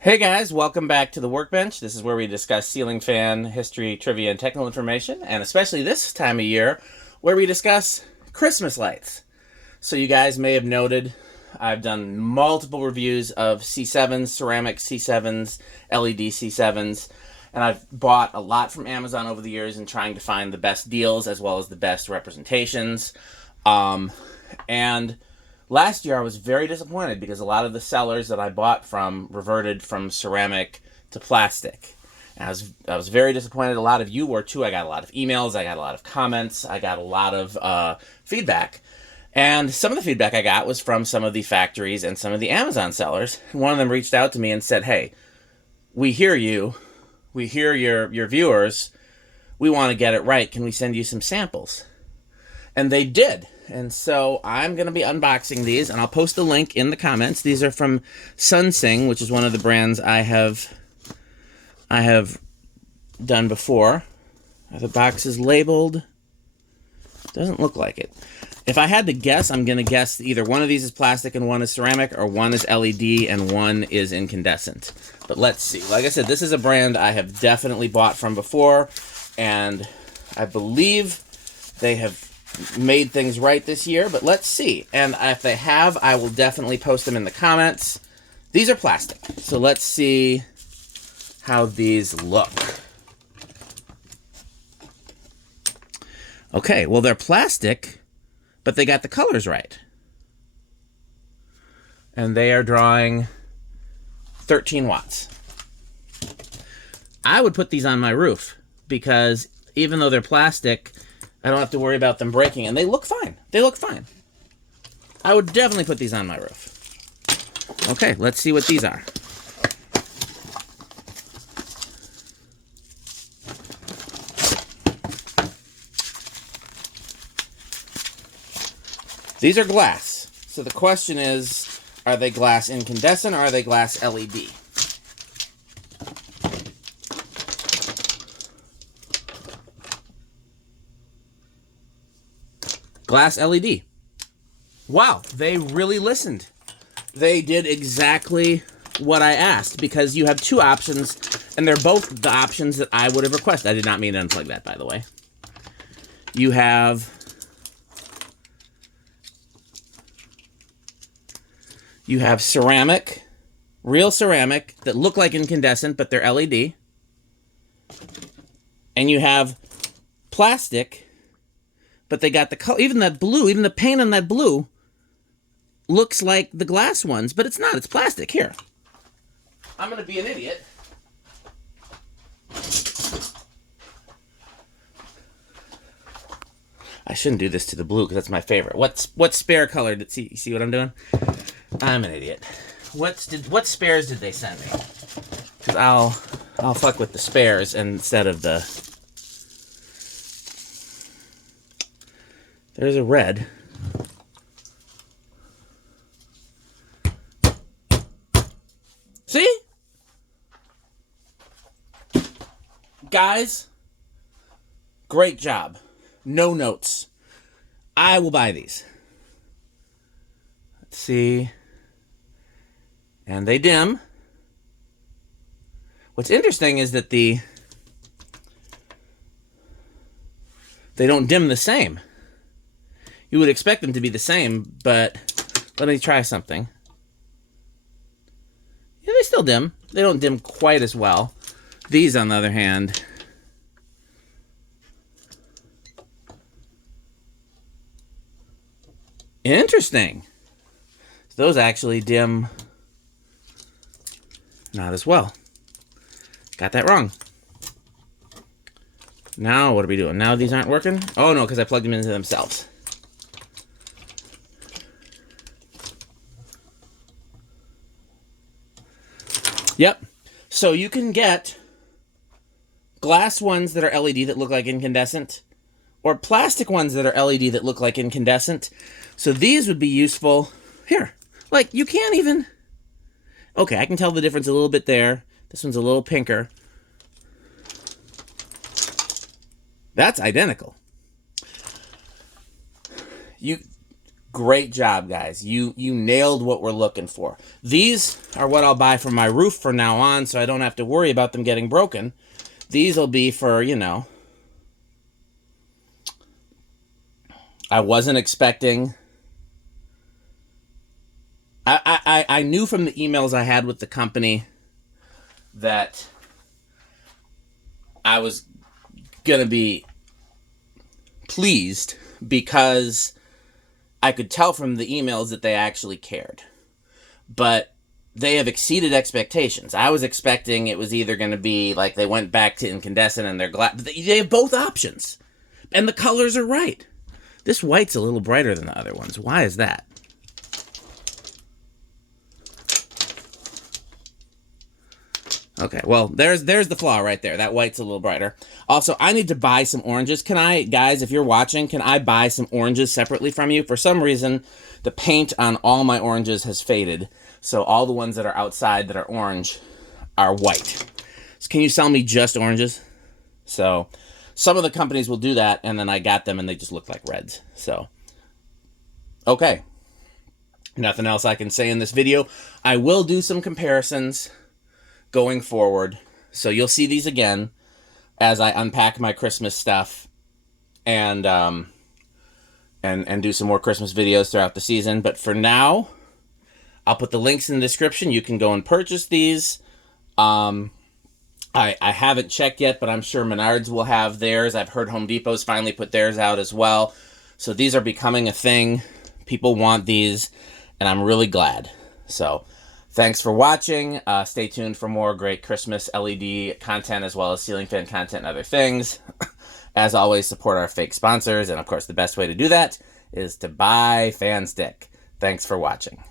Hey guys, welcome back to the Workbench. This is where we discuss ceiling fan history, trivia, and technical information, and especially this time of year where we discuss Christmas lights. So you guys may have noted I've done multiple reviews of C7s, ceramic C7s, LED C7s, and I've bought a lot from Amazon over the years in trying to find the best deals as well as the best representations. And last year I was very disappointed because a lot of the sellers that I bought from reverted from ceramic to plastic. And I was very disappointed. A lot of you were too. I got a lot of emails, I got a lot of comments, I got a lot of feedback. And some of the feedback I got was from some of the factories and some of the Amazon sellers. One of them reached out to me and said, "Hey, we hear you. We hear your viewers. We want to get it right. Can we send you some samples?" And they did. And so I'm going to be unboxing these, and I'll post a link in the comments. These are from SUNSGNE, which is one of the brands I have done before. The box is labeled. Doesn't look like it. If I had to guess, I'm going to guess either one of these is plastic and one is ceramic, or one is LED and one is incandescent. But let's see. Like I said, this is a brand I have definitely bought from before, and I believe they have made things right this year, but let's see. And if they have, I will definitely post them in the comments. These are plastic, so let's see how these look. Okay, well, they're plastic, but they got the colors right. And they are drawing 13 watts. I would put these on my roof because even though they're plastic, I don't have to worry about them breaking, and they look fine. They look fine. I would definitely put these on my roof. Okay, let's see what these are. These are glass. So the question is, are they glass incandescent or are they glass LED? Glass LED. Wow, they really listened. They did exactly what I asked, because you have two options, and they're both the options that I would have requested. I did not mean to unplug that, by the way. You have ceramic, real ceramic, that look like incandescent, but they're LED. And you have plastic, but they got the color. Even that blue, even the paint on that blue looks like the glass ones, but it's not. It's plastic. Here, I'm going to be an idiot. I shouldn't do this to the blue because that's my favorite. What spare color did see what I'm doing? I'm an idiot. What spares did they send me? Because I'll fuck with the spares instead of the. There's a red. See? Guys, great job. No notes. I will buy these. Let's see. And they dim. What's interesting is that they don't dim the same. You would expect them to be the same, but let me try something. Yeah, they still dim. They don't dim quite as well. These, on the other hand, interesting. So those actually dim not as well. Got that wrong. Now what are we doing? Now these aren't working? Oh no, because I plugged them into themselves. Yep. So you can get glass ones that are LED that look like incandescent, or plastic ones that are LED that look like incandescent. So these would be useful. Here, like, you can't even. Okay, I can tell the difference a little bit there. This one's a little pinker. That's identical. Great job, guys. You nailed what we're looking for. These are what I'll buy for my roof from now on, so I don't have to worry about them getting broken. These will be for, you know, I wasn't expecting... I knew from the emails I had with the company that I was going to be pleased because I could tell from the emails that they actually cared. But they have exceeded expectations. I was expecting it was either going to be like they went back to incandescent and they're glad. They have both options. And the colors are right. This white's a little brighter than the other ones. Why is that? Okay, well, there's the flaw right there. That white's a little brighter. Also, I need to buy some oranges. Can I, guys, if you're watching, can I buy some oranges separately from you? For some reason, the paint on all my oranges has faded. So all the ones that are outside that are orange are white. So can you sell me just oranges? So some of the companies will do that, and then I got them, and they just look like reds. So, okay. Nothing else I can say in this video. I will do some comparisons going forward, so you'll see these again as I unpack my Christmas stuff and do some more Christmas videos throughout the season. But for now, I'll put the links in the description. You can go and purchase these. I haven't checked yet, but I'm sure Menards will have theirs. I've heard Home Depot's finally put theirs out as well. So these are becoming a thing. People want these, and I'm really glad. So thanks for watching. Stay tuned for more great Christmas LED content as well as ceiling fan content and other things. As always, support our fake sponsors. And of course, the best way to do that is to buy Fan Stick. Thanks for watching.